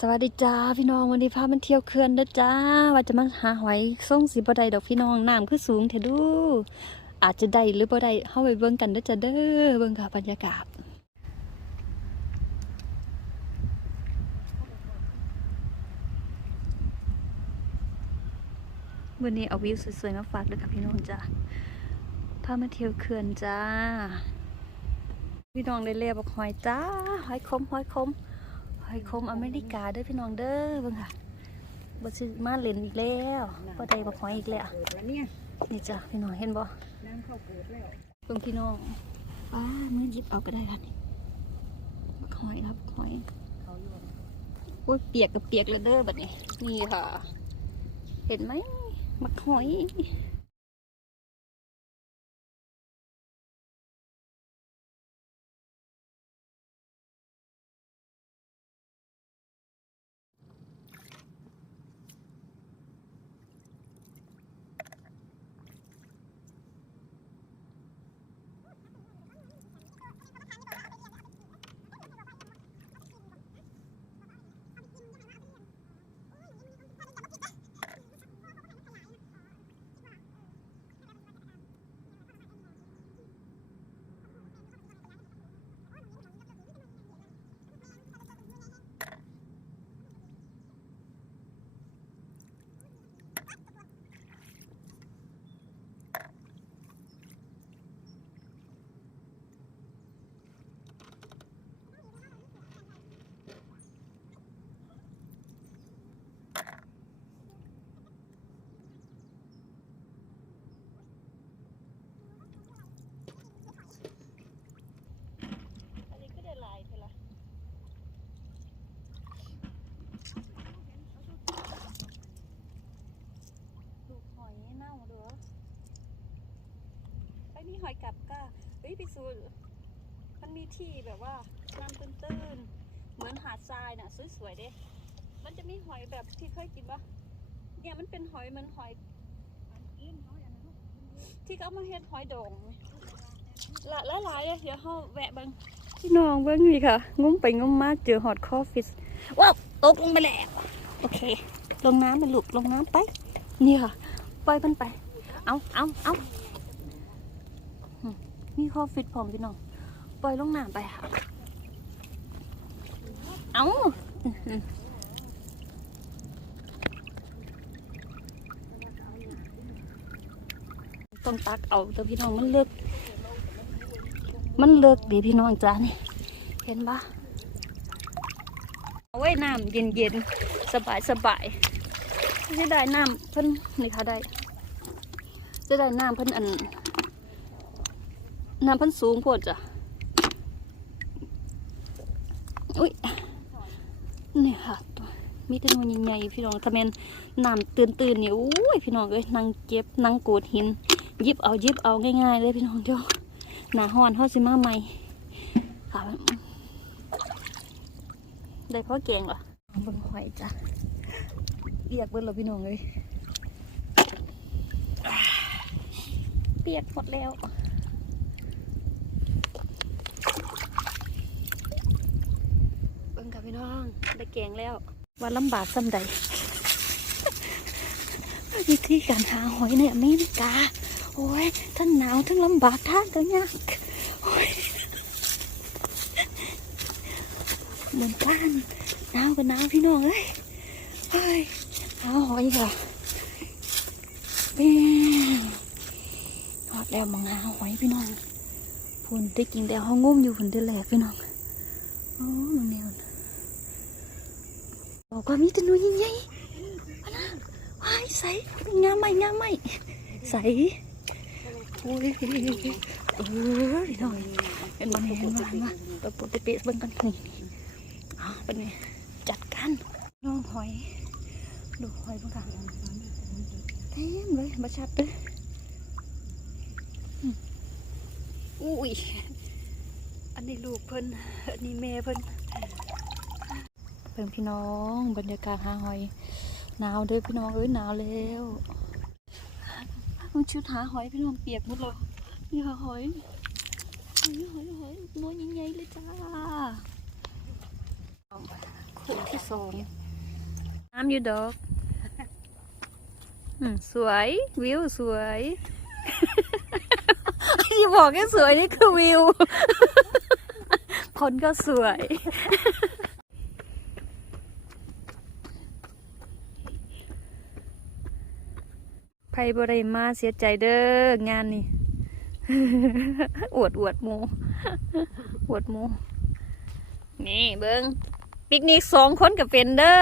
สวัสดีจ้าพี่น้องวันนี้พามันเที่ยวเขื่อนเด้อจ้า ว่าจะมาหาหอยส่งสีบ่ได้ดอกพี่น้องน้ำคือสูงเถอะดู อาจจะได้หรือบ่ได้เฮาไปเบิ่งกันเด้อจ้าเด้อเบิ่งค่ะบรรยากาศวันนี้เอาวิวสวยๆมาฝากด้อค่ะพี่น้องจ้าพามาเที่ยวเขื่อนจ้า พี่น้องได้เรียกบอกหอยจ้าหอยคมหอยคม หอยคมอเมริกาเด้อพี่น้องเด้อเบิ่งค่ะบ่ซื้อมาเล่นอีกแล้วบ่ได้บ่หอยอีกแล้วนี่จ้ะพี่น้องเห็นบ่น้ำเข้าเกิดแล้วเบิ่งพี่น้องอ้ามือหยิบเอาก็ได้ค่ะนี่บักหอยครับหอยเขาอยโอ้ยเปียกกับเปียกแล้วเด้อบัดนี้นี่ค่ะ เห็นไหมบักหอย อันนี้ก็ได้หลายเท่าล่ะลูกหอยเน่าเด้อไอ้นี่ หอยกับก้าเฮ้ยพี่สูมันมีที่แบบว่าน้ำตื้นๆเหมือนหาดทรายน่ะสวยๆเด้ มันจะมีหอยแบบที่เคยกินปะเนี่ยมันเป็นหอยเหมันหอยที่เขาเอามาเฮ็ดหอยดองละละลายเลยเดี๋ยวเขาแวะบังพี่น้องเบิ้งนี่ค่ะงุ้มไปงุ้มมากเจอฮอตคอฟิสว้าวตกลงไปแล้วโอเค ลงน้ำไปลูกลงน้ำไป นี่ค่ะปล่อยมันไป เอาเอาเอา มนี่คอฟิตพร้อมพี่น้องปล่อยลงน้ำไปค่ะ เอาอื้อหือต้องตักเอาแต่พี่น้องมันเลือก มันเลือกดีพี่น้องจ้านี่ เห็นปะเอาไว้น้ำเย็นเย็นๆสบายสบายจะได้น้ำเพิ่นนี่ค่ะได้ จะได้น้ำเพิ่นอัน น้ำเพิ่นสูงโพดจ้ะ อุ้ยนี่ค่ะตัวมีแต่หนวใหญ่ๆพี่น้องถ้าแม่นน้ำตื่นตื่นๆนี่อุ้ยพี่น้องเอ้ยนั่งเก็บนั่งโกดหินหยิบเอาหยิบเอาง่ายๆเลยพี่น้องเดี๋ยวหนาฮ้อนเขาสิมาใหม่ค่ะได้พ่อแกงเหรอเบิ่งหอยจ้ะเปียกเบิ่งแล้วพี่น้องเอ้ยเปียกหมดแล้ว เบิ่งกับพี่น้องได้ แกงแล้ว ว่าลำบากสำใดวิธีการหาหอยในอเมริกา โอ้ยทั้งหนาวทั้งลำบากท่านก็ยากโอ้ยเหมือนกันหนาวกับหนาวพี่น้องเอ้ยเฮ้ยหาหอยค่ะแม่หอดแล้วมองหาหอยพี่น้องพุ่นที่จริงแต่เขางุ่มอยู่พุ่นที่แหลกพี่น้องโอ้มันแนวนะ บอกว่ามีต่หนูใหญ่มานะว้ายใสงามไหมงามไหมใสโอ้ยเออพี่น้องเห็นมันเห็นมันมาตัวปุ๊บเป๊ะๆเบิ่งกันนี่อะเป็นไงจัดกันน้องหอย ดูหอยบ้างกันเต็มเลยมาชัดเลยอุ้ยอันนี้ลูกเพิ่นอันนี้แม่เพิ่น เพิ่นพี่น้อง บรรยากาศหาหอยหนาวเด้อพี่น้องเอ้ยหนาวแล้วมันชุดหาหอยพี่น้องเปียกหมดเลยนี่ค่ะหอยหอยหอยหอยน้อยใหญ่ๆเลยจ้าคขุมที่สองน้ำอยู่ดอกอืมสวยวิวสวยที่บอกแค่สวยนี่คือวิว คนก็สวย ไพ่บริมาเสียใจเด้องานนี่ อวดอวดโมอวดโมนี่เบิงปิกนิกสองคนกับเป็นเด้อ